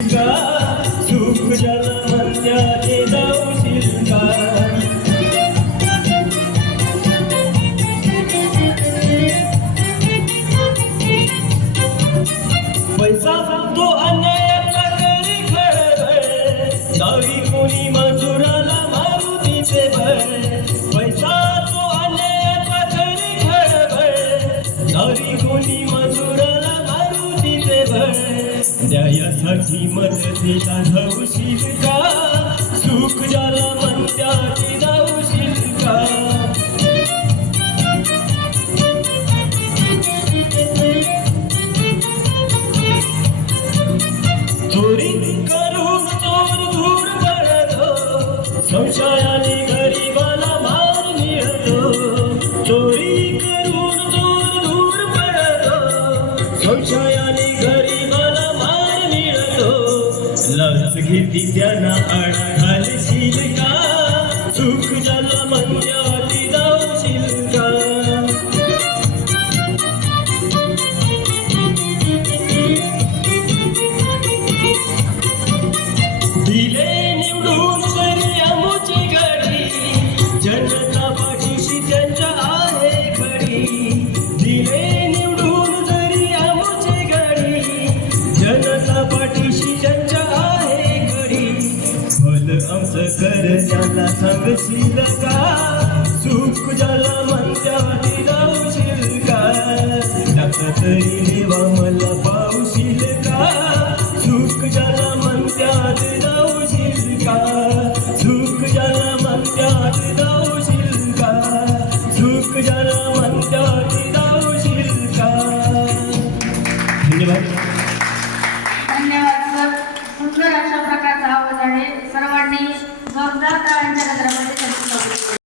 सुख ज्याला म्हणत्याचे जाऊशील का? पैसा तो अन्यायाचा करी खळबळ, गावी कोणी मजुराला मारुतीचे बळ. पैसा तो अन्यायाचा करी खळबळ, गावी कोणी मजुराला मारुतीचे बळ. न्यायासाठी मदतीला धावशील का? सुख ज्याला म्हणत्याचे जाऊशील का? चोरी करून चोर धूर पडतो, संशयाने गरीबाला मार मिळतो. चोरी करून चोर धूर पडतो, संशयाने गरीबाला मार मिळतो. लाच घेती त्यांना आळा घालशील का? सुख ज्याला म्हणत्याचे जाऊशील का? दिले निवडून तरी आमची घडी, जनता पाठीशी त्यांच्या आहे खडी. दिले निवडून तरी आमची घडी, जनता पाठीशी त्यांच्या आहे खडी. भल आमचं कर त्याला सांगशील का? सुख ज्याला म्हणत्याचे जाऊशील का? त्याचा तरी देवा मला पावशील का? सुख ज्याला म्हणत्याचे जाऊशील का? सुख ज्याला म्हणत्याचे जाऊशील का? सुख ज्याला म्हणत्याचे जाऊशील का? धन्यवाद. धन्यवाद सर. सुंदर अशा प्रकारचा आवाज आहे. सर्वांनी जोरदार टाळ्यांच्या गजरात